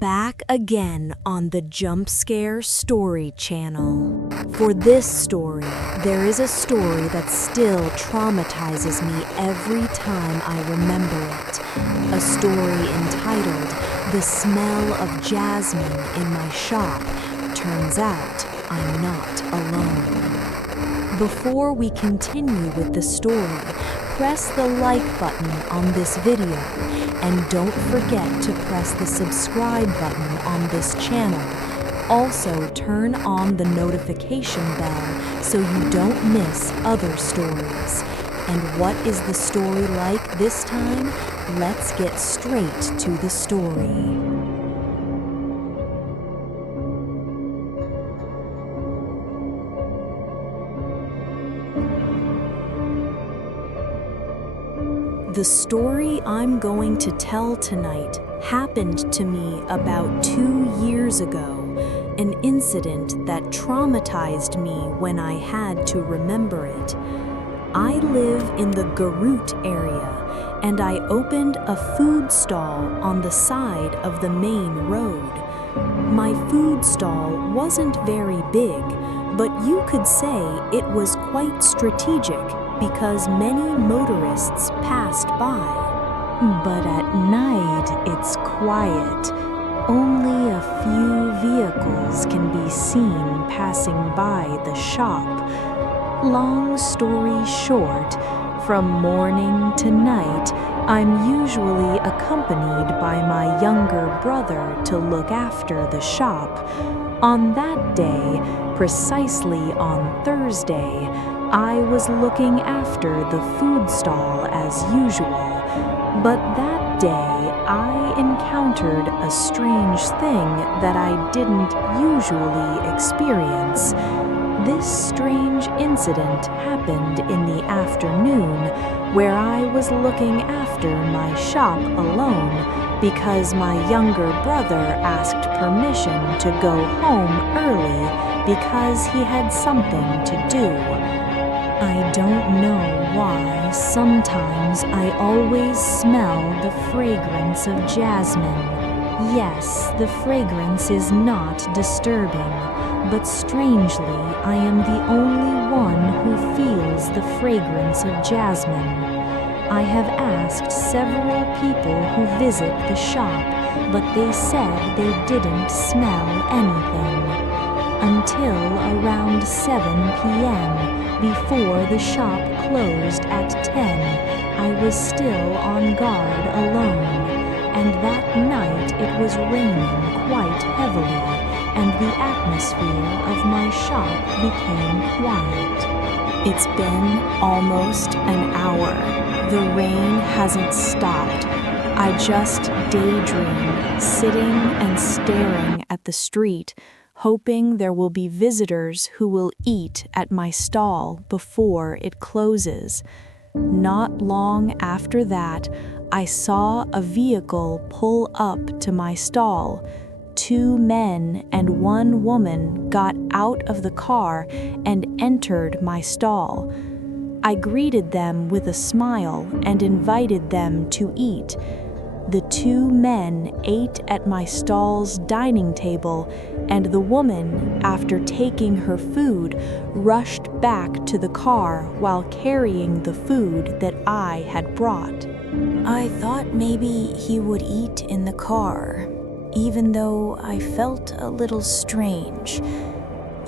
Back again on the Jump Scare Story channel. For this story, there is a story that still traumatizes me every time I remember it. A story entitled "The Smell of Jasmine in My Shop." Turns out I'm not alone. Before we continue with the story, press the like button on this video and don't forget to press the subscribe button on this channel. Also, turn on the notification bell so you don't miss other stories. And what is the story like this time? Let's get straight to the story. The story I'm going to tell tonight happened to me about 2 years ago, an incident that traumatized me when I had to remember it. I live in the Garut area, and I opened a food stall on the side of the main road. My food stall wasn't very big, but you could say it was quite strategic because many motorists passed by. But at night, it's quiet. Only a few vehicles can be seen passing by the shop. Long story short, from morning to night, I'm usually accompanied by my younger brother to look after the shop. On that day, precisely on Thursday, I was looking after the food stall as usual, but that day I encountered a strange thing that I didn't usually experience. This strange incident happened in the afternoon, where I was looking after my shop alone because my younger brother asked permission to go home early because he had something to do. I don't know why sometimes I always smell the fragrance of jasmine. Yes, the fragrance is not disturbing, but strangely I am the only one who feels the fragrance of jasmine. I have asked several people who visit the shop, but they said they didn't smell anything. Until around 7 p.m., before the shop closed at 10, I was still on guard alone, and that night it was raining quite heavily, and the atmosphere of my shop became quiet. It's been almost an hour. The rain hasn't stopped. I just daydream, sitting and staring at the street, hoping there will be visitors who will eat at my stall before it closes. Not long after that, I saw a vehicle pull up to my stall. 2 men and 1 woman got out of the car and entered my stall. I greeted them with a smile and invited them to eat. The 2 men ate at my stall's dining table, and the woman, after taking her food, rushed back to the car while carrying the food that I had brought. I thought maybe he would eat in the car, even though I felt a little strange.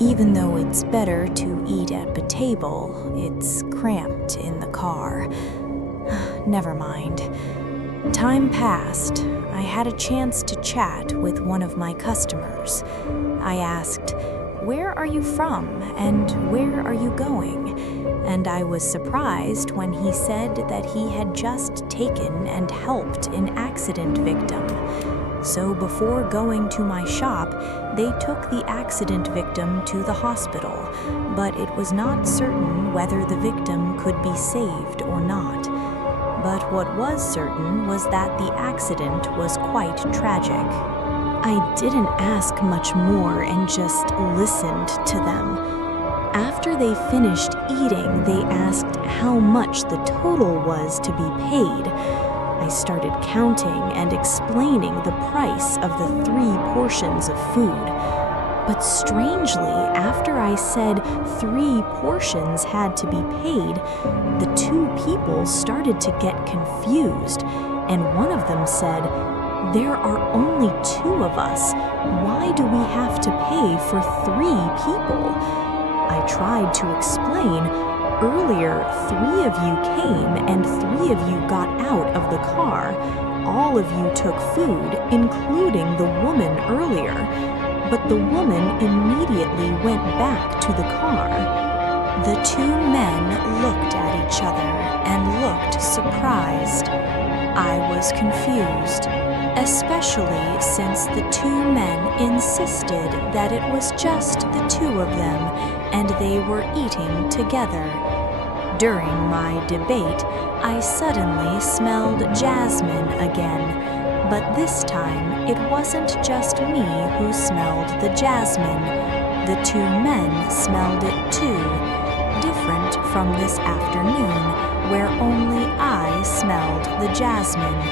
Even though it's better to eat at the table, it's cramped in the car. Never mind. Time passed. I had a chance to chat with one of my customers. I asked, "Where are you from and where are you going?" And I was surprised when he said that he had just taken and helped an accident victim. So before going to my shop, they took the accident victim to the hospital, but it was not certain whether the victim could be saved or not. But what was certain was that the accident was quite tragic. I didn't ask much more and just listened to them. After they finished eating, they asked how much the total was to be paid. I started counting and explaining the price of the 3 portions of food. But strangely, after I said 3 portions had to be paid, the 2 people started to get confused, and one of them said, "There are only 2 of us. Why do we have to pay for 3 people?" I tried to explain, "Earlier, 3 of you came and 3 of you got out of the car. All of you took food, including the woman earlier." But the woman immediately went back to the car. The 2 men looked at each other and looked surprised. I was confused, especially since the 2 men insisted that it was just the 2 of them and they were eating together. During my debate, I suddenly smelled Jasmine again. But this time, it wasn't just me who smelled the jasmine. The 2 men smelled it too, different from this afternoon, where only I smelled the jasmine.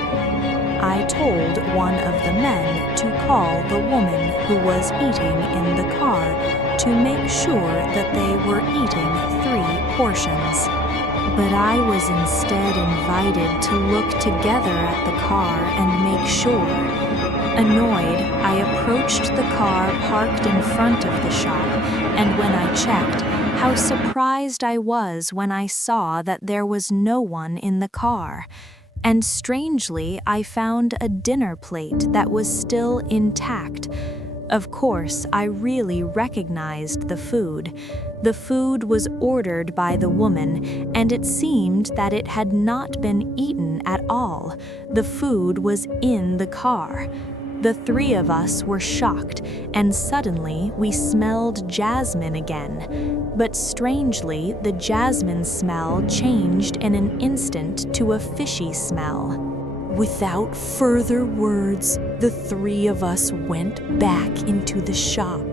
I told one of the men to call the woman who was eating in the car to make sure that they were eating 3 portions. But I was instead invited to look together at the car and make sure. Annoyed, I approached the car parked in front of the shop, and when I checked, how surprised I was when I saw that there was no one in the car. And strangely, I found a dinner plate that was still intact. Of course, I really recognized the food. The food was ordered by the woman, and it seemed that it had not been eaten at all. The food was in the car. The 3 of us were shocked, and suddenly we smelled jasmine again. But strangely, the jasmine smell changed in an instant to a fishy smell. Without further words, the 3 of us went back into the shop,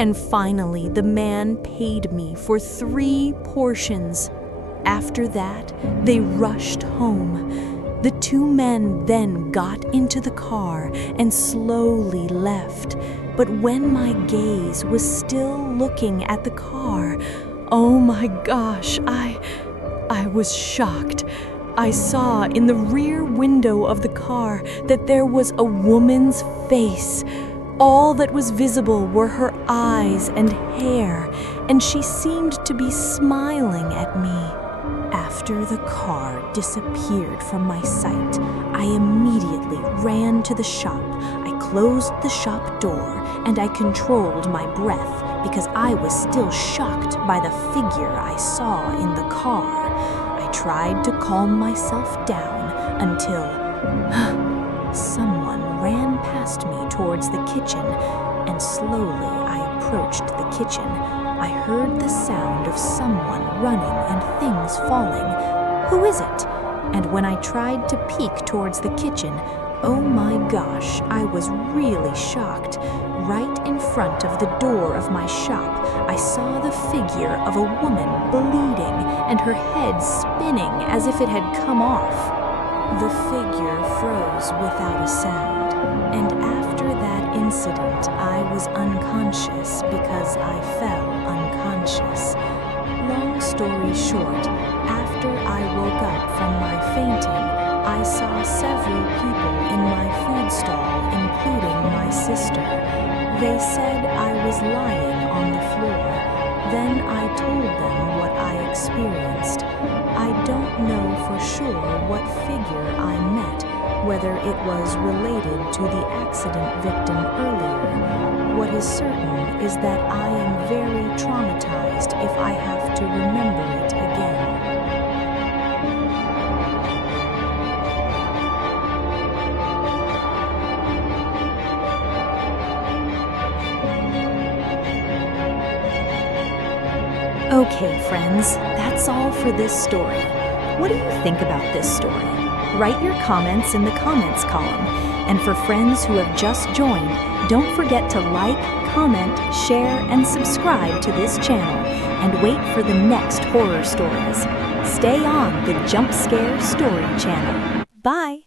and finally the man paid me for 3 portions. After that, they rushed home. The 2 men then got into the car and slowly left. But when my gaze was still looking at the car, oh my gosh, I was shocked. I saw in the rear window of the car that there was a woman's face. All that was visible were her eyes and hair, and she seemed to be smiling at me. After the car disappeared from my sight, I immediately ran to the shop. I closed the shop door, and I controlled my breath because I was still shocked by the figure I saw in the car. I tried to calm myself down until someone ran past me towards the kitchen, and slowly I approached the kitchen. I heard the sound of someone running and things falling. Who is it? And when I tried to peek towards the kitchen, oh my gosh, I was really shocked. Right in front of the door of my shop, I saw the figure of a woman bleeding and her head spinning as if it had come off. The figure froze without a sound, and after that incident, I was unconscious because I fell unconscious. Long story short, after I woke up from my fainting, I saw several people in my food stall, including my sister. They said I was lying on the floor. Then I told them what I experienced. I don't know for sure what figure I met, whether it was related to the accident victim earlier. What is certain is that I am very traumatized if I have to remember it again. Okay, friends, that's all for this story. What do you think about this story? Write your comments in the comments column. And for friends who have just joined, don't forget to like, comment, share, and subscribe to this channel, and wait for the next horror stories. Stay on the Jump Scare Story channel. Bye!